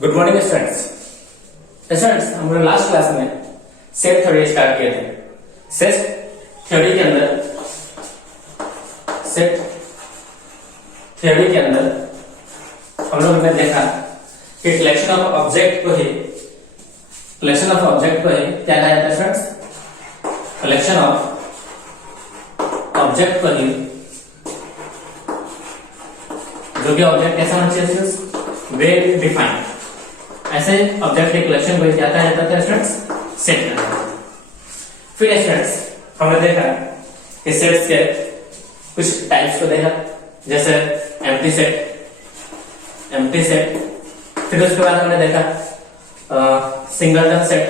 Good morning students. Students, हम लोग last class में सेट थ्योरी स्टार्ट किए थे। सेट थ्योरी के अंदर हम लोग ने देखा कि कलेक्शन ऑफ ऑब्जेक्ट को ही क्या कहा जाता है स्टूडेंट्स? कलेक्शन ऑफ ऑब्जेक्ट को ही, जो कि ऑब्जेक्ट कैसा होना चाहिए? Well defined. ऐसे ऑब्जेक्ट के कलेक्शन को क्या कहा जाता है स्टूडेंट्स? सेट कहा जाता है। फिर स्टूडेंट्स हमने देखा कि सेट्स के कुछ टाइप्स को देखा, जैसे एम्प्टी सेट। फिर उसके बाद हमने देखा सिंगल टन सेट।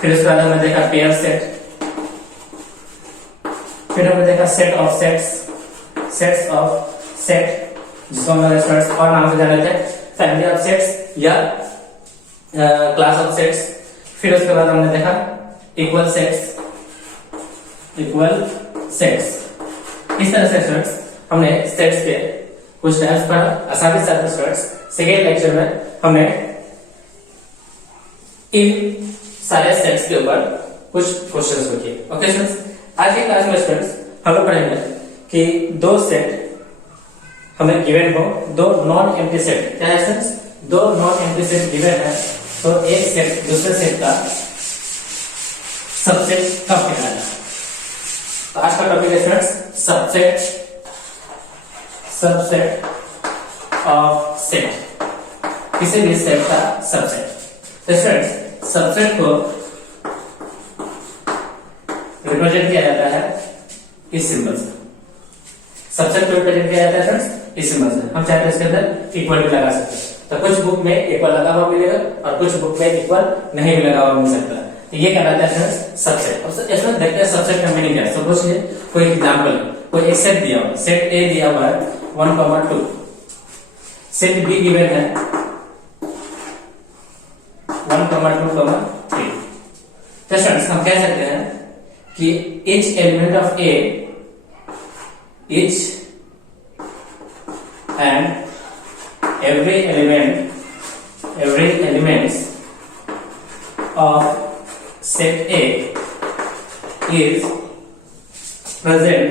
फिर उसके बाद हमने देखा पेयर सेट। फिर हमने देखा सेट ऑफ सेट, जिसको हम लोग और नाम से जाने थे, फैमिली ऑफ सेट्स या क्लास ऑफ सेट्स। फिर उसके बाद हमने देखा इक्वल सेट्स। इस तरह से स्टूडेंट्स हमने सेट्स के कुछ टाइप्स पढ़ा। साथ ही साथ स्टूडेंट्स सेकेंड लेक्चर में हमने इन सारे सेट्स के ऊपर कुछ क्वेश्चंस को किए। ओके स्टूडेंट्स, आज की क्लास में स्टूडेंट्स हम लोग पढ़ेंगे कि दो सेट हमें गिवन हो, दो नॉन एम्प्टी सेट। क्या है स्टूडेंट्स? दो नॉन एम्प्टी सेट गिवन है, तो एक सेट दूसरे सेट का सबसेट कब निकालना है। तो आज का टॉपिक है स्टूडेंट्स सबसेट ऑफ सेट, किसी भी सेट का सबसेट। तो स्टूडेंट्स सबसेट को रिप्रेजेंट किया जाता है इस सिंबल से। सबसेट को रिप्रेजेंट किया जाता है फ्रेंड्स इस सिंबल से। हम चाहते हैं इसके अंदर इक्वल भी लगा सकते हैं, तो कुछ बुक में इक्वल लगा हुआ मिलेगा और कुछ बुक में इक्वल नहीं भी लगा हुआ मिल सकता है। तो ये कहलाता है फ्रेंड्स सबसेट। अब इसमें देखते हैं सबसेट का मीनिंग क्या है। सपोज कोई एग्जांपल, कोई एक सेट दिया हुआ, सेट ए दिया हुआ है 1, 2, सेट बी गिवन है 1, 2, 3। तो फ्रेंड्स हम कह सकते हैं कि each element of A, each and every elements of set A is present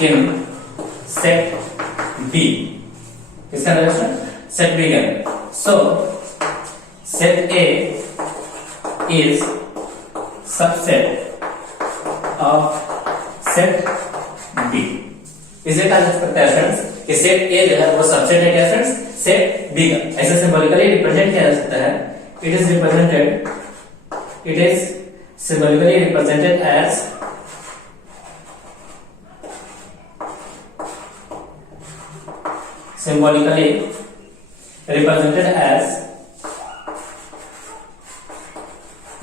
in set B. इसका मतलब set B का। So set A is subset of set B. इसे कहा जा सकता है फ्रेंड्स कि सेट ए जो है वो सबसेट है क्या फ्रेंड्स? सेट बी का। ऐसे सिंबॉलिकली रिप्रेजेंट किया जा सकता है। It is symbolically represented as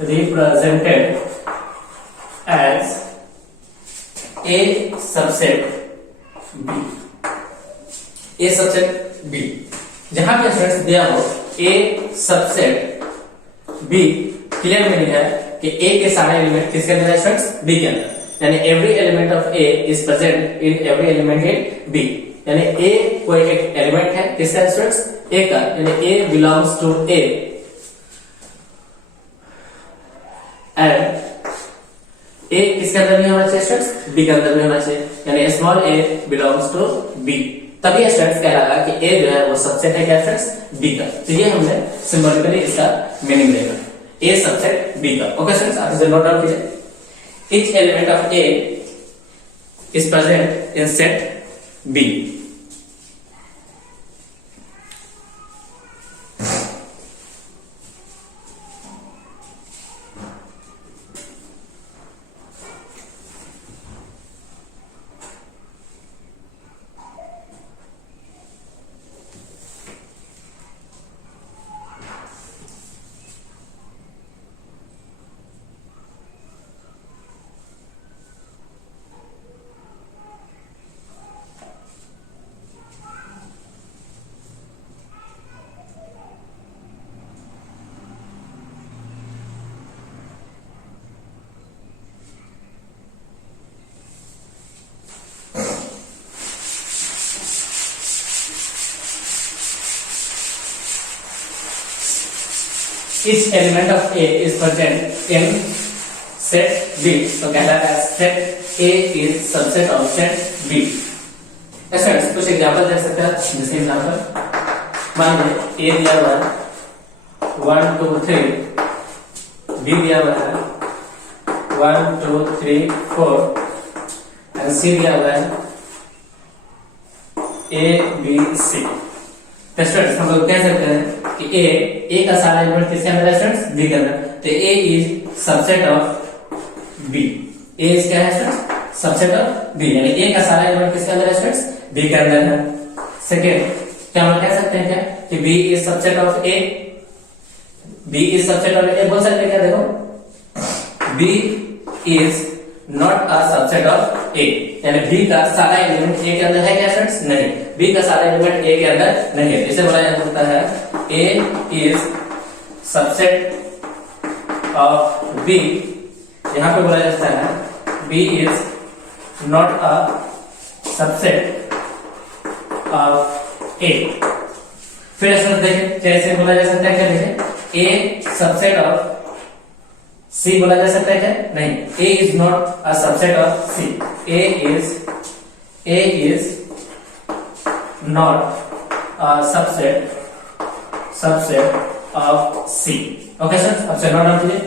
represented as A subset B। A subset B जहां पे स्टूडेंट्स दिया हो A subset B, clear meaning है कि A के सारे एलिमेंट किसके अंदर है स्टूडेंट्स? B के अंदर। यानी every element of A is present in every element in B। यानी A कोई एक एलिमेंट है किसका स्टूडेंट्स? A का। यानी A belongs to A and A किसके अंदर भी होना चाहिए स्टूडेंट्स? B के अंदर भी होना चाहिए। यानी small a belongs to B। तभी स्टूडेंट्स कह रहा है कि A जो है वो सबसेट है क्या स्टूडेंट्स? B का। तो ये हमने सिंबॉलिकली इसका मीनिंग देखा, A सबसेट B का। ओके स्टूडेंट्स, आप इसे नोट डाउन कीजिए। Each element of A is present in set B। each element of A is present in set B, तो कहलाता है set A is subset of set B। ऐसा कुछ example दे सकते हैं, जैसे एग्जांपल मान लीजिए A दिया हुआ है 1 2 3, B दिया हुआ है 1 2 3 4 और C दिया हुआ है A B C। तो स्टूडेंट्स हम लोग कह सकते हैं कि A का सारा एलिमेंट किसके अंदर है स्टूडेंट्स? B के अंदर। तो A is subset of B। A is क्या है स्टूडेंट्स? सबसेट ऑफ B, यानी A का सारा एलिमेंट किसके अंदर है स्टूडेंट्स? B के अंदर है। सेकंड, क्या हम कह सकते हैं क्या कि B is subset of A? B is subset of A बोल सकते हैं क्या? देखो B is not a subset of A, यानी B का सारा एलिमेंट A के अंदर है क्या स्टूडेंट्स? नहीं, B का सारा एलिमेंट A के अंदर नहीं है। इसे बोला जा सकता है A is subset of B। यहां पे बोला जाता है B is not a subset of A। फिर स्टूडेंट देखें कैसे बोला जा सकता है, क्या देखें A सबसेट ऑफ C बोला जा सकता है क्या? नहीं, A is not a subset of C। A is not a subset of C। Okay sir, अब से नोट डाउन कीजिए।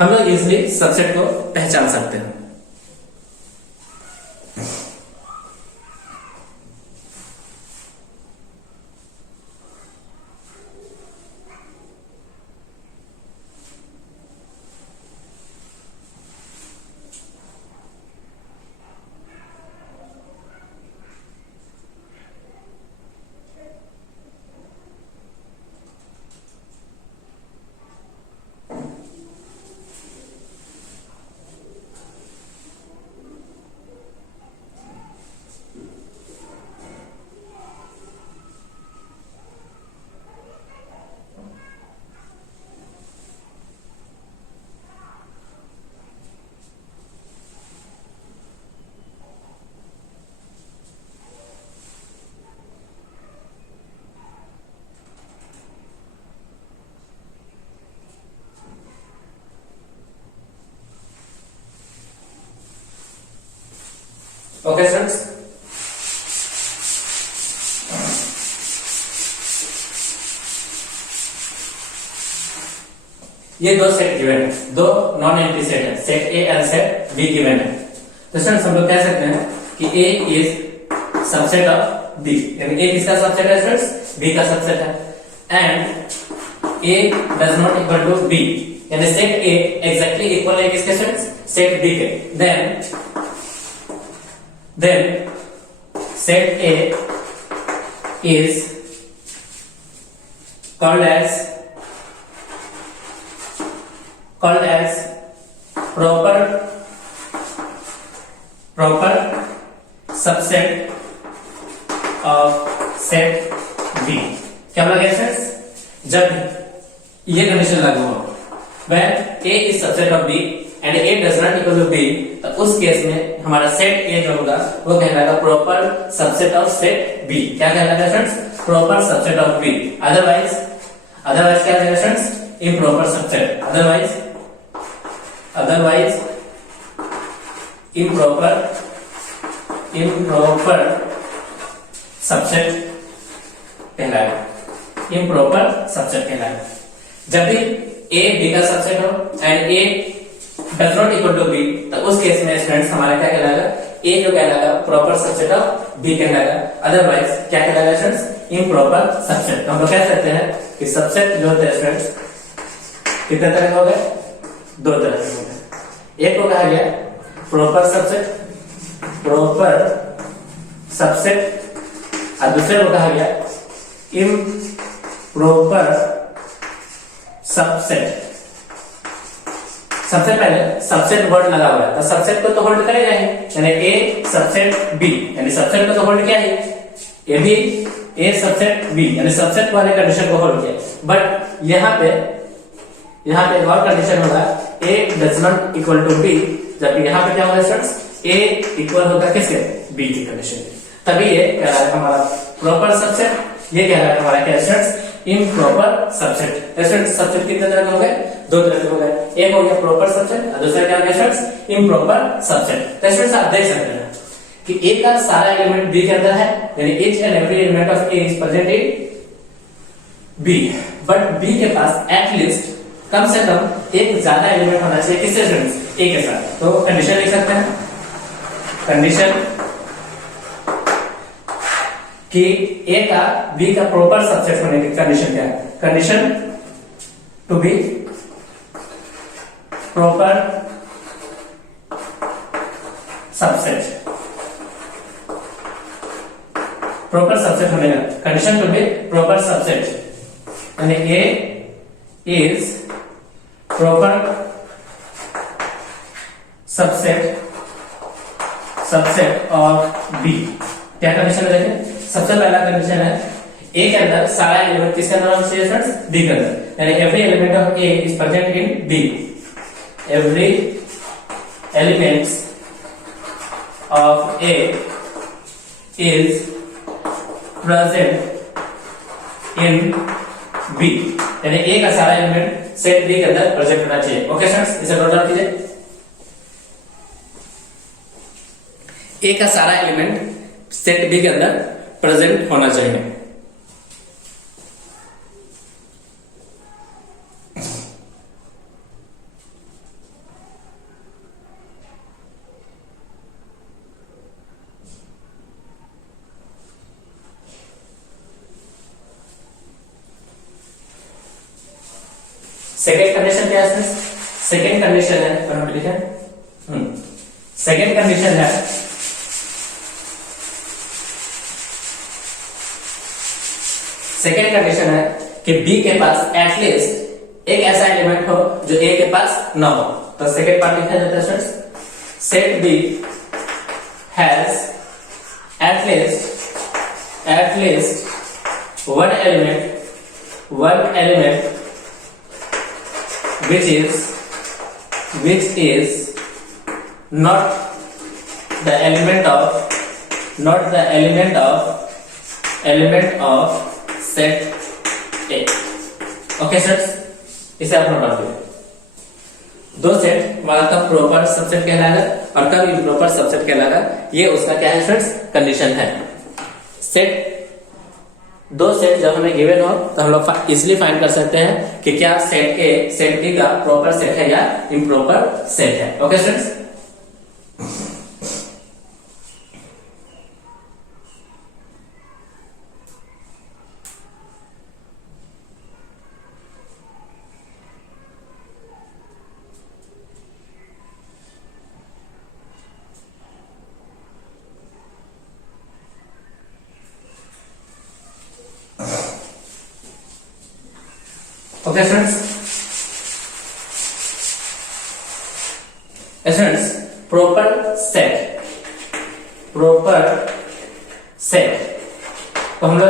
हम लोग इजिली सबसेट को पहचान सकते हैं। ओके स्टूडेंट्स, ये दो सेट गिवन है, दो नॉन एम्प्टी सेट है, set A and set B given है। तो स्टूडेंट्स हम लोग कह सकते हैं कि A is subset of B, यानी ए किसका सबसेट है स्टूडेंट्स? बी का सबसेट है। And A does not equal to B, यानी सेट ए एग्जैक्टली इक्वल है किसके स्टूडेंट्स? सेट बी के। then set A is called as proper subset of set B। क्या बोला गया सर? जब ये कंडीशन लागू हो, when A is subset of B and A does not equal to B, तो उस केस में हमारा सेट A जो होगा वो कहलाएगा proper subset of set B। क्या कहलाएगा students? Proper subset of B। Otherwise क्या कहलाएगा students? Improper subset. Otherwise improper subset कहलाएगा। इम्प्रॉपर सबसेट कहलाएगा जब भी A B का सबसेट हो and A does not equal to B, तो उस केस में स्टूडेंट्स हमारा क्या कहलाएगा? ए जो कहलाएगा प्रॉपर सबसेट ऑफ बी कहलाएगा। अदरवाइज क्या कहलाएगा स्टूडेंट्स? Improper subset. तो हम लोग कह सकते हैं कि सबसेट जो होते हैं स्टूडेंट्स कितने तरह के हो गए? दो तरह के हो गए। एक को कहा गया प्रॉपर सबसेट और दूसरे को कहा गया इम्प्रॉपर सबसेट। सबसे पहले सबसेट वर्ड लगा हुआ है, तो सबसेट को तो होल्ड करेगा ही, यानी ए सबसेट बी, यानी सबसेट को तो होल्ड किया ही, A B A subset B, यानी सबसेट वाले कंडीशन को होल्ड किया। बट यहाँ पे एक और कंडीशन होगा, A does not equal to B, जबकि यहाँ पे क्या होगा स्टूडेंट्स? ए इक्वल होगा किसके? बी की कंडीशन। तभी ये कहलाएगा हमारा प्रॉपर सबसेट ये क्या है हमारा क्या students, improper subset. Students subset कितने तरह के हो गए, दो तरह के हो गए, एक हो गया प्रॉपर सबसेट और दूसरा क्या हो गया स्टूडेंट्स, इम्प्रॉपर सबसेट। तो स्टूडेंट्स आप देख सकते हैं कि ए का सारा एलिमेंट बी के अंदर है, यानी each and every element of A is present in B, but B के पास एटलीस्ट कम से कम एक ज्यादा एलिमेंट होना चाहिए किससे स्टूडेंट्स, ए के साथ। तो कंडीशन लिख सकते हैं, कंडीशन कि ए का बी का प्रॉपर सबसेट होने की कंडीशन क्या है, condition to be proper subset, proper subset होने का condition to be proper subset, यानी A is proper subset of B. क्या कंडीशन है देखें, सबसे पहला कंडीशन है ए के अंदर सारा एलिमेंट किसके अंदर होना चाहिए फ्रेंड्स, बी के अंदर, यानी every element of A is present in B, every elements of A is present in B, यानी ए का सारा एलिमेंट सेट बी के अंदर प्रेजेंट होना चाहिए। ओके फ्रेंड्स, इसे नोट डाउन कीजिए, ए का सारा एलिमेंट सेट बी के अंदर प्रेजेंट होना चाहिए। सेकेंड कंडीशन क्या है, सेकेंड कंडीशन है, सेकेंड कंडीशन है सेकेंड कंडीशन है कि बी के पास एटलीस्ट एक ऐसा एलिमेंट हो जो ए के पास ना हो। तो सेकेंड पार्ट लिखा जाता है students, set B has at least one element which is not the element of set A। Okay sir, इसे आप नोट डाउन करिए, दो सेट हमारा कब प्रॉपर सबसेट कहलाएगा और कब इम्प्रॉपर सबसेट कहलाएगा, ये उसका क्या है फ्रेंड्स, कंडीशन है। सेट दो सेट जब हमें गिवन हो तो हम लोग इजिली फाइंड कर सकते हैं कि क्या सेट ए सेट बी का प्रॉपर सेट है या इम्प्रॉपर सेट है। Okay students, okay students, proper set तो हम लोग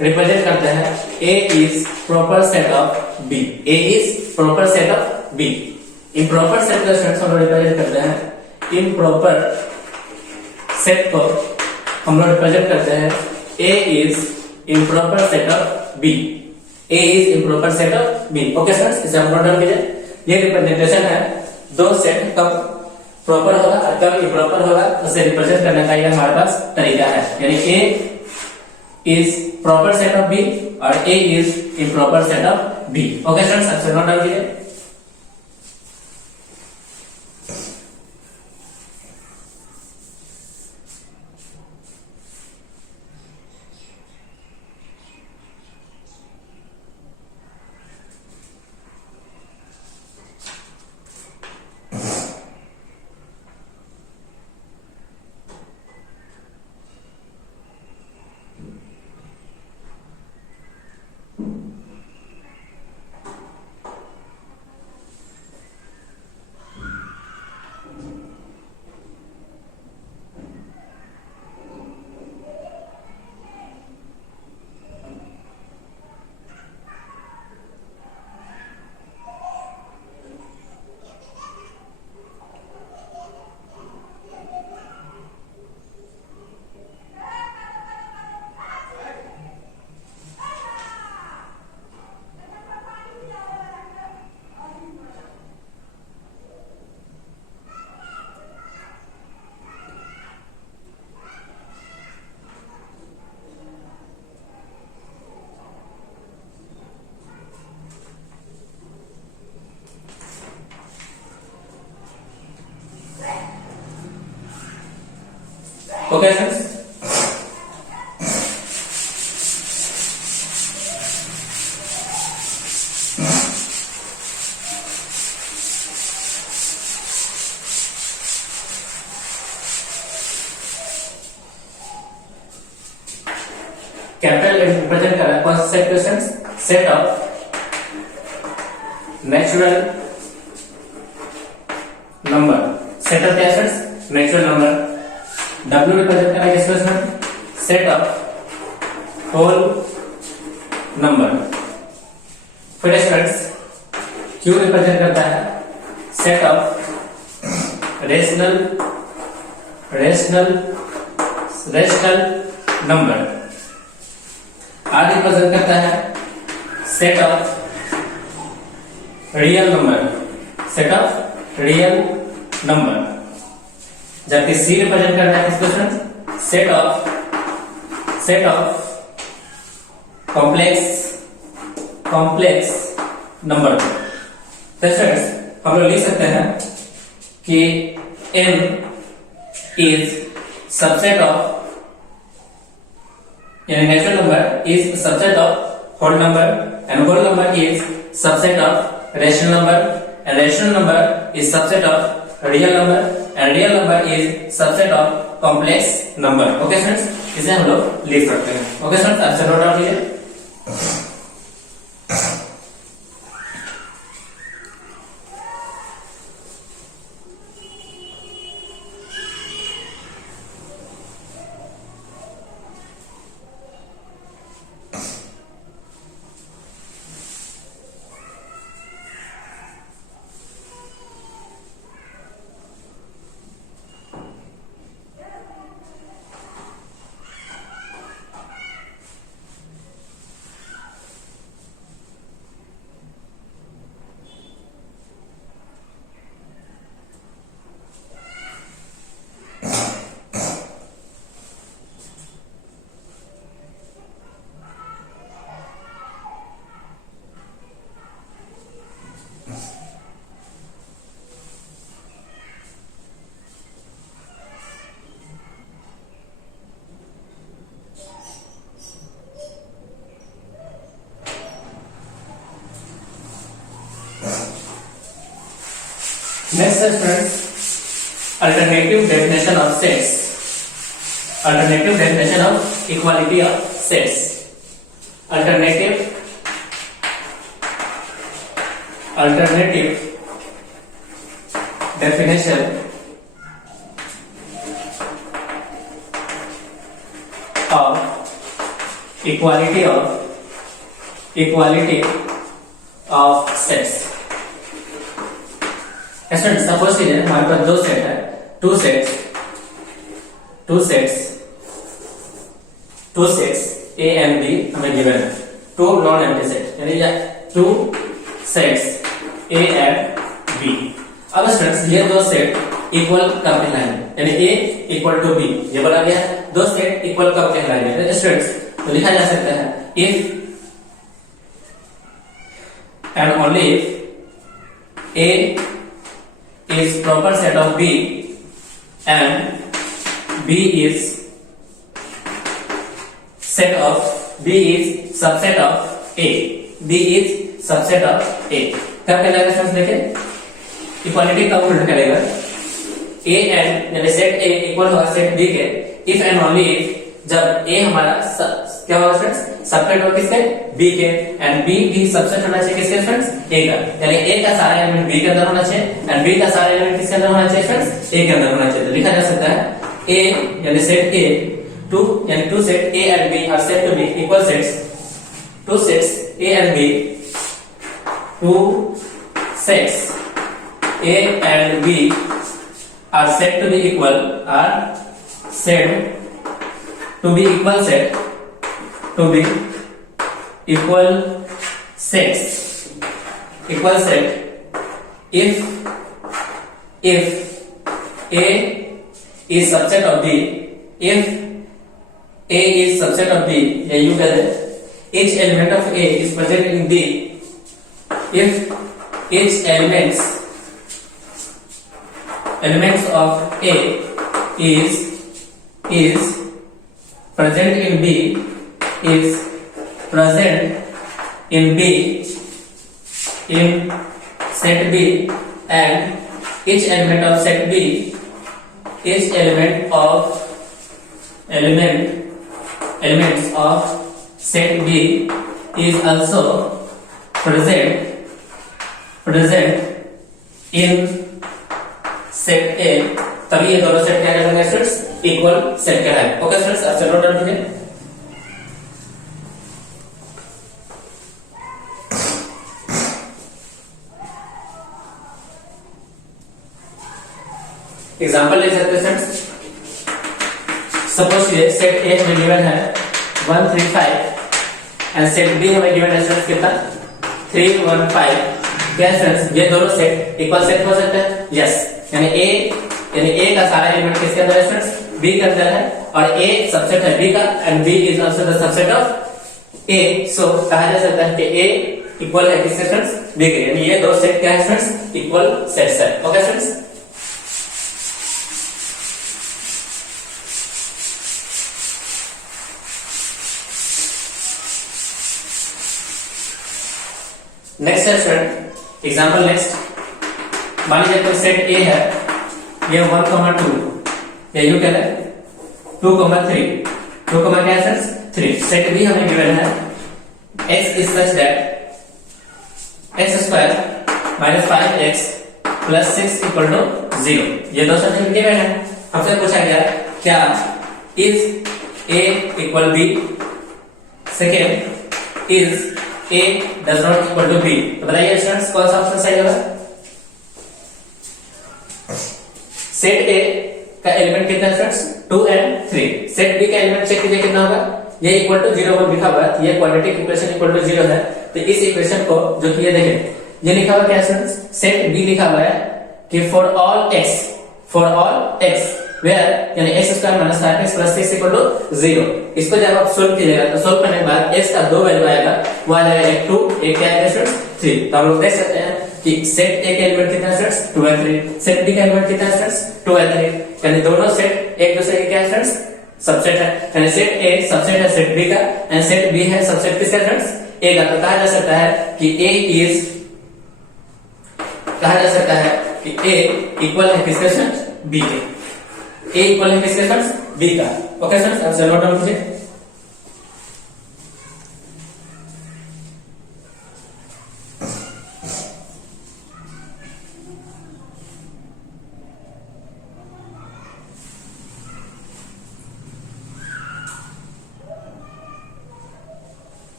रिप्रेजेंट करते हैं A is proper set of B, A is proper set of B. Improper set को स्टूडेंट्स हम लोग रिप्रेजेंट करते हैं, इम्प्रॉपर सेट को हम लोग रिप्रेजेंट करते हैं A is improper set of B, A is improper set of B। Okay friends, इसे हम नोट डाउन कीजिए, ये रिप्रेजेंटेशन है दो सेट कब प्रॉपर होगा और कब इम्प्रॉपर होगा, उसे रिप्रेजेंट करने का ये हमारे पास तरीका है, यानी A is proper set of B और A is improper set of B। Okay friends, इसे नोट डाउन कीजिए। Okay friends, capital letter represent कर रहा है कौन सा set questions, set of natural number, set of क्या friends, natural number. W represent कर रहा है किस question, set of whole number. फिर फ्रेंड्स Q रिप्रेजेंट करता है set of rational number. R represent करता है set of real number, set of real number. जबकि C रिप्रेजेंट करता है किस question, set of complex number. तो फ्रेंड्स हम लोग लिख सकते हैं कि n इज सबसेट ऑफ, यानी natural number is subset of whole number and whole number is subset of rational number and rational number is subset of real number and real number is subset of complex number. Okay friends, इसे हम लोग लिख सकते हैं। Okay friends, answer note down कीजिए। Next is friends, alternative definition of sets. Alternative definition of equality of sets. Alternative definition of equality of sets. Student suppose कीजिए हमारे पास दो सेट है, two sets A and B हमें given है, two non empty set, यानी two sets A and B. अब students ये दो सेट इक्वल कब कहलाएंगे, यानी ए इक्वल टू बी, ये बोला गया है दो सेट इक्वल कब कहलाएंगे। स्टूडेंट्स तो लिखा जा सकता है if and only if A is proper set of B and B is subset of A, B is subset of A। कब कहलाएगा फ्रेंड्स, देखें इक्वालिटी कब उल्टा करेगा, A एंड यानी सेट A इक्वल होगा सेट B के इफ एंड ओनली इफ, जब A हमारा क्या होगा फ्रेंड्स, सबसेट होगा किसके, B के, एंड B भी सबसेट होना चाहिए किसके फ्रेंड्स, A का, यानी A का सारा एलिमेंट B के अंदर होना चाहिए एंड B का सारा एलिमेंट किसके अंदर होना चाहिए फ्रेंड्स, A के अंदर होना चाहिए। तो लिखा जा सकता है A यानी सेट A, टू यानी two set A and B are said to be equal sets, two sets A and B, two sets A and B are said to be equal, are said to be equal set, to be equal sets, equal set if A is subset of B, if A is subset of B, या you get it, each element of A is present in B, if each elements of A is present in B is present in B in set B, and each element of set B, each elements of set B is also present in set A, तभी ये दोनों set क्या कहलाएंगे students, equal set कहलाएंगे। Okay students, अब चलो note कीजिए। Example ले सकते हैं स्टूडेंट्स। सपोज ये सेट ए हमें गिवन है 1 3 5 एंड सेट बी हमें गिवन है स्टूडेंट्स कितना 3 1 5। क्या स्टूडेंट्स ये दोनों सेट इक्वल सेट हो सकते हैं? यस, यानी ए का सारा एलिमेंट किसके अंदर है स्टूडेंट्स, बी के अंदर है, और ए सबसेट है बी का, and B is also the subset of A. So कहा जा सकता है कि ए इक्वल है किसके स्टूडेंट्स, बी के, यानी ये दो सेट क्या है स्टूडेंट्स, इक्वल सेट्स है। ओके स्टूडेंट्स, नेक्स्ट है स्टूडेंट एग्जांपल नेक्स्ट। मान लीजिए कोई सेट ए है, ये 1 2 या यू क्या है 2 3, 2 क्या है सर 3। सेट बी हमें गिवन है x is such that x² - 5x + 6 = 0। ये दो सेट हमें गिवन है। हमसे पूछा गया क्या is a = b, second is a does not equal to b। तो बताइए स्टूडेंट्स कौन सा ऑप्शन सही होगा। सेट ए का एलिमेंट कितना है स्टूडेंट्स 2 and 3। सेट बी का एलिमेंट चेक कीजिए कितना होगा, ये इक्वल टू 0 पर लिखा हुआ है, ये क्वाड्रेटिक इक्वेशन इक्वल टू 0 है। तो इस इक्वेशन को जो कि ये देखें, ये लिखा हुआ क्या है स्टूडेंट्स, सेट बी लिखा हुआ है कि फॉर ऑल x वेयर यानी x² - 5x + 6 = 0। इसको जब आप सोल्व कीजिएगा तो सोल्व करने के बाद x का दो वैल्यू आएगा, वो आ जाएगा एक 2, एक क्या आएगा स्टूडेंट्स 3। तो हम लोग देख सकते हैं कि सेट ए का एलिमेंट कितना है स्टूडेंट्स 2 और 3, सेट बी का एलिमेंट कितना है स्टूडेंट्स 2 और 3, यानी दोनों सेट एक दूसरे के क्या है स्टूडेंट्स सबसेट है। यानी सेट ए सबसेट है सेट बी का, एंड सेट बी है सबसेट किसका स्टूडेंट्स ए का। तो कहा जा सकता है कि ए इक्वल है किसके स्टूडेंट्स बी के, ए इक्वल है किसके स्टूडेंट्स बी का। ओके स्टूडेंट्स, अब नोट डाउन कीजिए।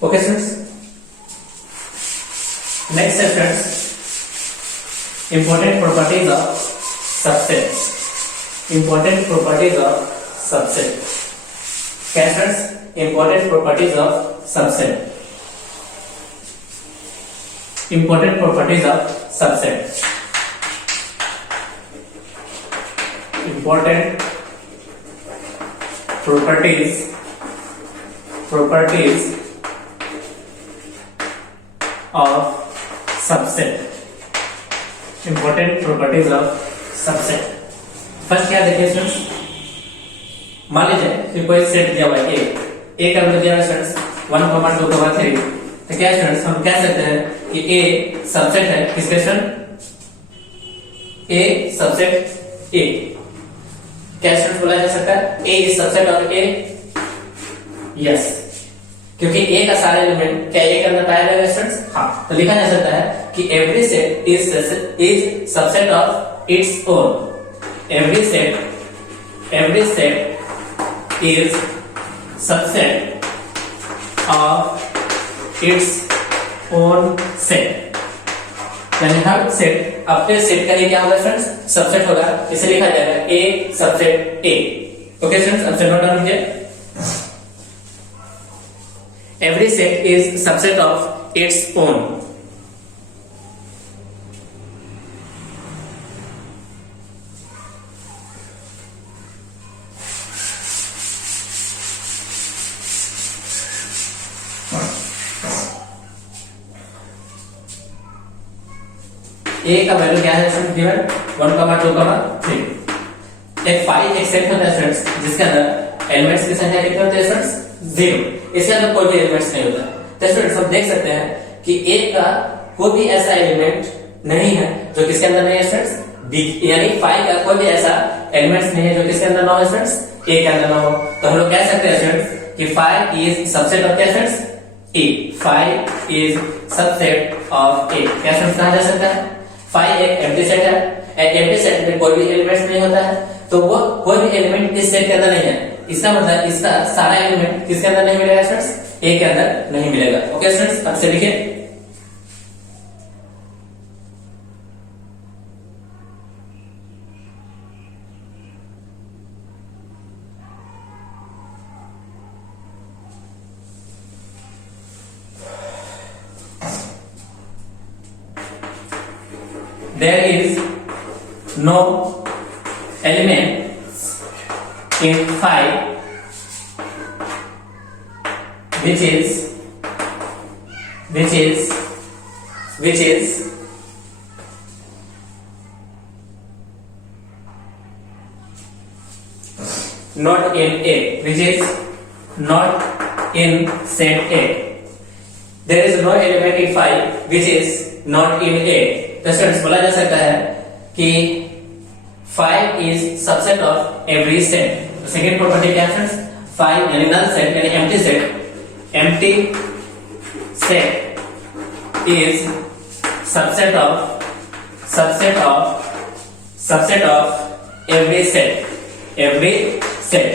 Okay students, next students, important properties of subsets। important properties of subset। क्या students, important properties of subset। important properties of subset। important properties of subset। Important properties of subset. First क्या देखिए students, मान लीजिए कि कोई set दिया हुआ है ए का मतलब दिया हुआ है स्टूडेंट्स 1 2 3। तो क्या स्टूडेंट्स हम कह सकते हैं कि ए सबसेट है किसके स्टूडेंट, ए सबसेट ए। क्या स्टूडेंट्स बोला जा सकता है A is subset of A, yes, क्योंकि ए का सारा एलिमेंट क्या ए के अंदर पाया जाएगा स्टूडेंट्स, हाँ। तो लिखा जा सकता है कि every set is subset of its own. Every set is subset of its own set. यानी हर सेट अपने सेट का ये क्या होगा फ्रेंड्स, सबसेट होगा। इसे लिखा जाएगा A subset A. Okay friends, अब से नोट डाउन कीजिए। Every set is subset of its own. A का वैल्यू क्या है फ्रेंड्स, गिवन 1, 2, 3। एक फाइव एक सेट होता है फ्रेंड्स जिसके अंदर एलिमेंट्स की संख्या कितनी होती है फ्रेंड्स, 0। इसके अंदर कोई भी एलिमेंट्स नहीं होता। तो स्टूडेंट्स हम देख सकते हैं कि ए का कोई भी ऐसा एलिमेंट नहीं है जो किसके अंदर नहीं है फ्रेंड्स, बी, यानी फाइव का कोई भी ऐसा एलिमेंट्स नहीं है जो किसके अंदर ना हो फ्रेंड्स, ए के अंदर ना हो। तो हम लोग कह सकते हैं फ्रेंड्स कि फाइव इज सबसेट ऑफ क्या friends, A. Five is subset of A. क्या फ्रेंड्स कहा जा सकता है, फाइव एक एम्प्टी सेट है। एम्प्टी सेट में कोई भी एलिमेंट नहीं होता है, तो वो कोई भी एलिमेंट इस सेट के अंदर नहीं है। इसका मतलब इसका सारा एलिमेंट किसके अंदर नहीं मिलेगा स्टूडेंट्स, ए के अंदर नहीं मिलेगा। ओके स्टूडेंट्स, अब से लिखिए there is no element in 5 which is not in A, which is not in set A. There is no element in 5 which is not in A. तो स्टूडेंट्स बोला जा सकता है कि 5 is subset of every set. Second property क्या है friends, 5 यानी null set यानी empty set, empty set is subset of every set. Every set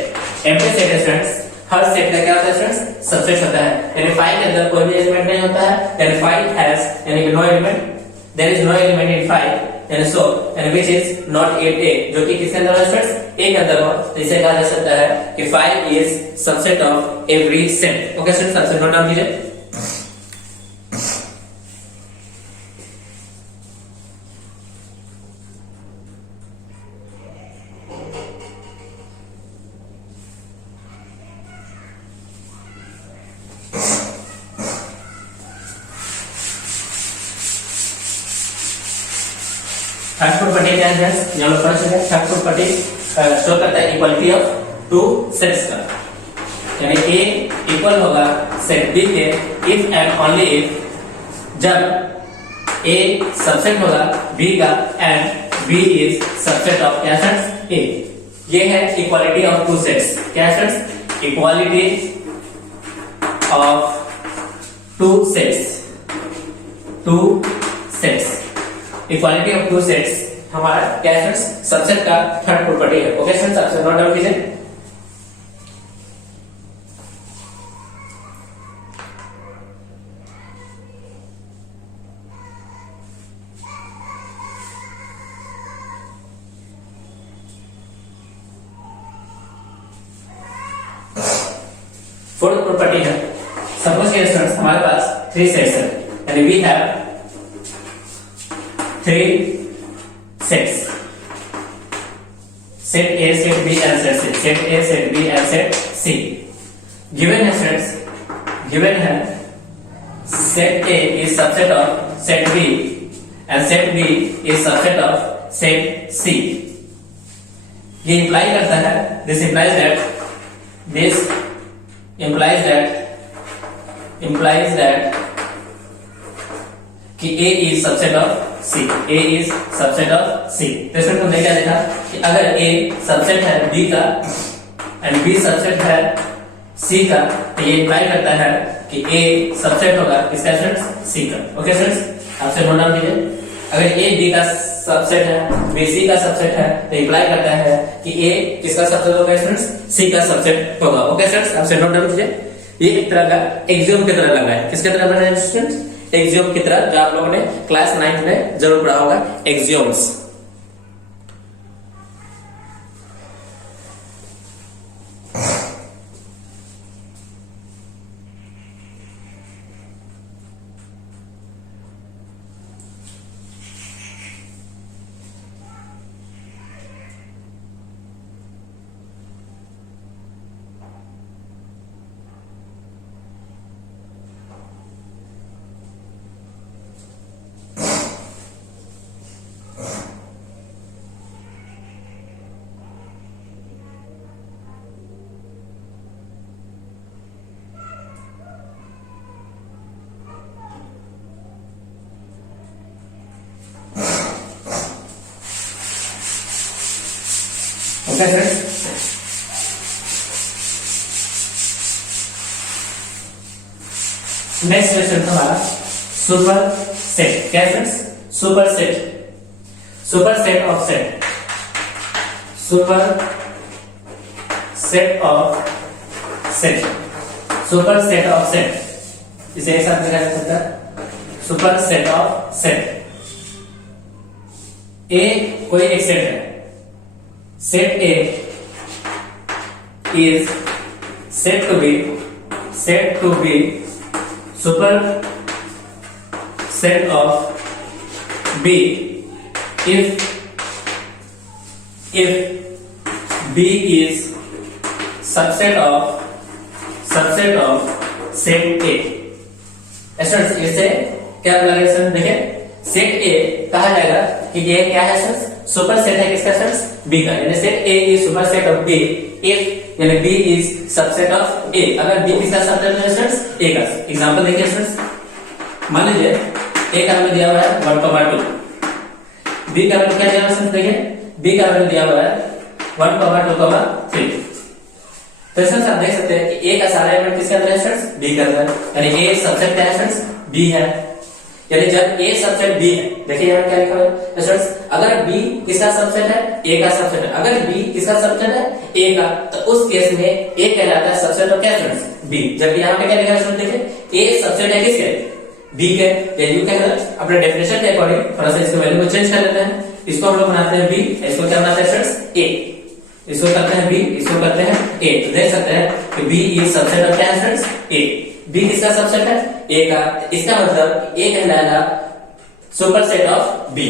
empty set है फ्रेंड्स, हर सेट का क्या होता है फ्रेंड्स, सबसेट होता है। यानी 5 के अंदर कोई भी एलिमेंट नहीं होता है, यानी 5 हैज यानी no element, there is no element in 5 and so and which is not in A, जो कि किसके अंदर है फ्रेंड्स, A के अंदर हो। तो इसे कहा जा सकता है कि 5 is subset of every set। Okay friends, सबसे नोट डाउन कीजिए। थर्ड प्रॉपर्टी क्या है फ्रेंड्स, यहाँ पर पढ़ चुके हैं। थर्ड प्रॉपर्टी शो करता है इक्वालिटी ऑफ टू सेट्स का, यानी ए इक्वल होगा सेट बी के इफ एंड ओनली इफ जब ए सबसेट होगा बी का and B is subset of क्या फ्रेंड्स, ए। ये है इक्वालिटी ऑफ टू सेट्स। क्या है friends, equality of two sets. Equality of two sets हमारा क्या है फ्रेंड्स, सबसेट का थर्ड प्रॉपर्टी है। ओके फ्रेंड्स, सबसे नोट डाउन कीजिए। फोर्थ प्रॉपर्टी है, सपोज के स्टूडेंट्स हमारे पास 3 सेट्स है, यानी we have 3 sets, set A, set B and set C, set A, set B and set C। given है friends, given है set A is subset of set B and set B is subset of set C। ये imply करता है, this implies that कि A is subset of C, A is subset of C। तो इसमें तुमने क्या देखा कि अगर A सबसेट है B का एंड B सबसेट है C का, तो ये इंप्लाई करता है कि A सबसेट होगा किसका फ्रेंड्स, C का। ओके फ्रेंड्स, आपसे नोट डाउन कीजिए। अगर A B का सबसेट है, B C का सबसेट है, तो इंप्लाई करता है कि A किसका सबसेट होगा फ्रेंड्स, C का सबसेट होगा। ओके फ्रेंड्स, आपसे नोट डाउन कीजिए। ये एक तरह का एक्सियोम की तरह लग रहा है। किसके तरह लग रहा है स्टूडेंट्स, एक्सियोम की तरह, जो आप लोगों ने क्लास 9 में जरूर पढ़ा होगा, एक्सियोम्स। ओके फ्रेंड्स, नेक्स्ट क्वेश्चन हमारा सुपर सेट। क्या friends? Super set, super set of set, super set of set, super set of set. इसे एक साथ लिखा जा सकता है, सुपर सेट ऑफ सेट। ए कोई एक सेट है, set A is said to be super set of B if B is subset of set A। Students इससे क्या लगेगा? देखिए सेट ए कहा जाएगा कि ये क्या है स्टूडेंट्स? सुपर सेट है किसका स्टूडेंट्स? बी का। यानी set A is superset of B if यानी B is subset of A. अगर बी किसका सबसेट है स्टूडेंट्स? ए का। एग्जांपल देखिए स्टूडेंट्स, मान लीजिए ए का वैल्यू दिया हुआ है 1,2, बी का वैल्यू क्या दिया हुआ है स्टूडेंट्स? देखिए बी का वैल्यू दिया हुआ है 1,2,3। तो स्टूडेंट्स आप देख सकते हैं कि ए का सारा एलिमेंट किसके अंदर है स्टूडेंट्स? बी के अंदर। यानी ए सबसेट क्या है स्टूडेंट्स? बी है। यानी जब ए सबसेट बी है, देखिए यहाँ क्या लिखा हुआ है स्टूडेंट्स, अगर बी किसका सबसेट है? ए का सबसेट है। अगर बी किसका सबसेट है? ए का। तो उस केस में ए कहलाता है सबसेट ऑफ क्या स्टूडेंट्स? बी। जबकि यहाँ पे क्या लिखा है स्टूडेंट? देखिए ए सबसेट है किसके? बी के। यू क्या करें अपने डेफिनेशन के अकॉर्डिंग थोड़ा सा इसके वैल्यू को चेंज कर लेते हैं। इसको हम लोग बनाते हैं बी, इसको क्या बनाते हैं स्टूडेंट्स? ए। इसको करते हैं बी, इसको करते हैं ए। तो देख सकते हैं कि बी इज सबसेट ऑफ क्या है स्टूडेंट्स? ए। बी किसका सबसेट है? ए का। इसका मतलब ए कहलाएगा superset of B.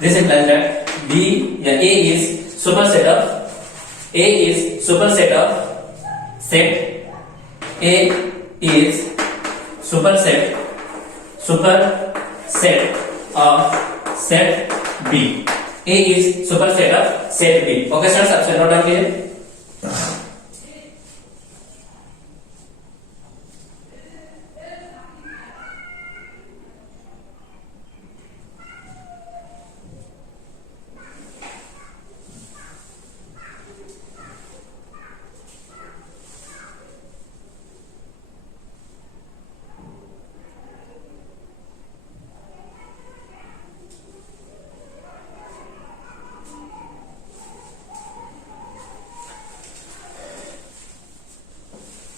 This implies that B या A is superset of set. A is superset of set B. A is superset of set B. Okay sir, सबसे note down कीजिए।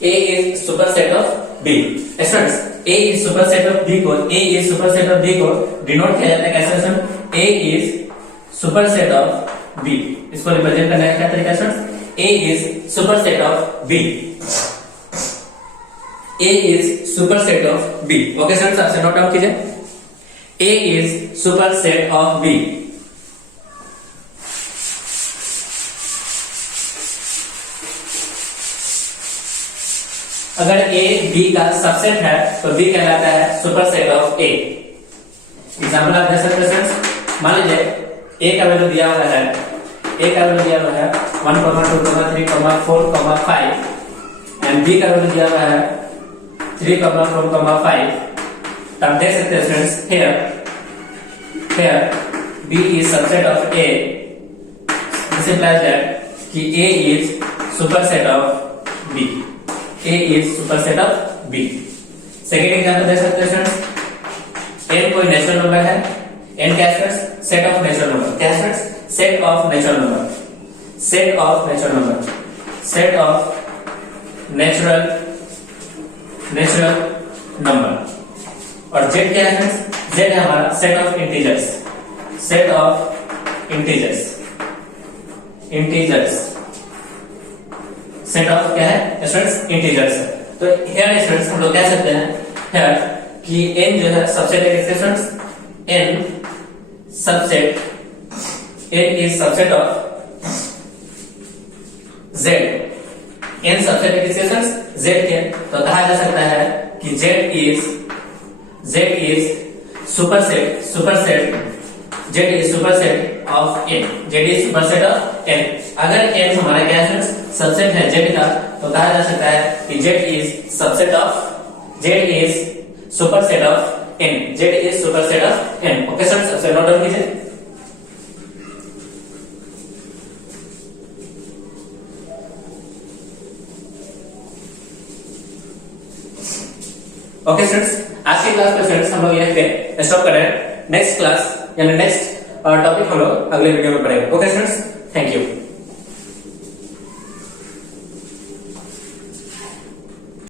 A is superset of B। Students A is superset of B को denote किया जाता है कैसे? A is superset of B। इसको represent करने का क्या तरीका है? A is superset of B। A is superset of B। Okay students, आपसे नोट डाउन कीजिए। A is superset of B। अगर A B का सबसेट है तो B कहलाता है सुपरसेट ऑफ A। एग्जांपल आप दे सकते हैं। मान लीजिए A का वैल्यू दिया हुआ है 1, 2, 3, 4, 5 एंड B का वैल्यू दिया हुआ है 3, 4, 5। तब देख सकते हैं students here B is subset of A। This implies that कि A is superset of B। A is superset of B। Second example दे सकते हैं स्टूडेंट्स, n कोई नेचुरल नंबर है। n क्या है? Set of natural number. क्या है? Set of natural number. Set of natural number. Set of natural number. और z क्या है फ्रेंड्स? z है हमारा set of integers, set of integers, integers, set of क्या है स्टूडेंट्स? इंटीजर्स। तो हियर स्टूडेंट्स हम लोग कह सकते हैं हियर कि n जो है सबसेट है किसके students? n subset, n is subset of z, n subset है किसके स्टूडेंट्स? z के। तो कहा जा सकता है कि z is superset, superset, z is superset of n, z is superset of n। अगर n हमारा क्या है सबसेट है z का, तो कहा जा सकता है कि z is subset of, z is superset of n, z is superset of n। Okay students, सबसे नोट डाउन कीजिए। ओके स्टूडेंट्स, आज की क्लास में स्टूडेंट्स हम लोग यहीं पे स्टॉप कर रहे हैं। नेक्स्ट क्लास यानी नेक्स्ट टॉपिक हम लोग अगले वीडियो में पढ़ेंगे। Okay students, thank you.